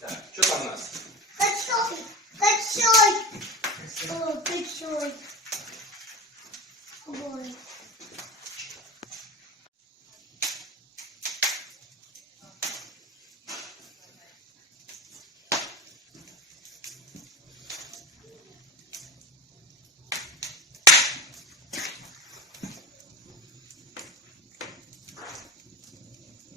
Так, що там у нас? Качой. Качой. О, качой.